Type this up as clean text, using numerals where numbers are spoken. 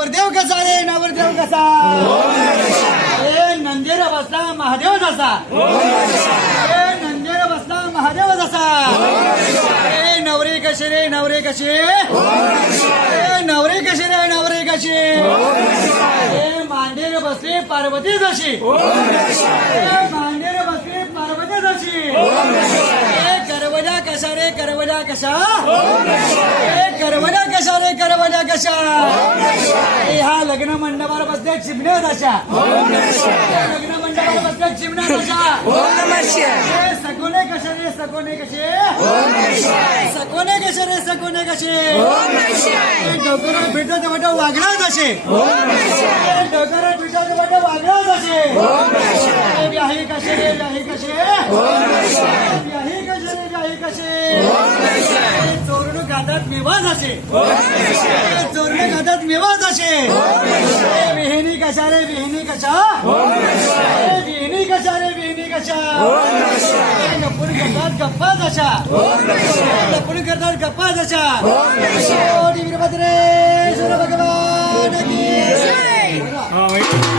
नवरदेव कसा रे नवरदेव कसा ए नंदेर बसला महादेव जसा ए नंदेर बसला महादेव जसा ए नवरे कसे रे नवरे कसे ए नवरे कसे रे नवरे कसे ए मांडेर बसली पार्वती जशी ए मांडेर बसली पार्वती जशी ए करवजा कसा रे करवजा कसा ए करवजा कसा रे करवजा कसा ह्या लग्न मंडपावर बसल्या चिमण्या दशा लग्न मंडपावर बसल्या चिमण्या दशा सकोने कसे रे सकोने कसे सकोने कसे रे सकोने कसे डोकरा भेटत वाट वागणा जसे डोकरा भेटत वाट वागणा जसे व्याही कसे रे व्याही कसे व्याही कसे रे व्याही कसे चोरून गातात मेवा जसे चोरून गातात मेवा जसे विहिणी कशा रे विहिणी कशा विहिणी कशा रे विहिणी कशा लपून करतात गप्पा जशा लपून करतात गप्पा जशा वीरभद्रे सूर्य भगवान की जय.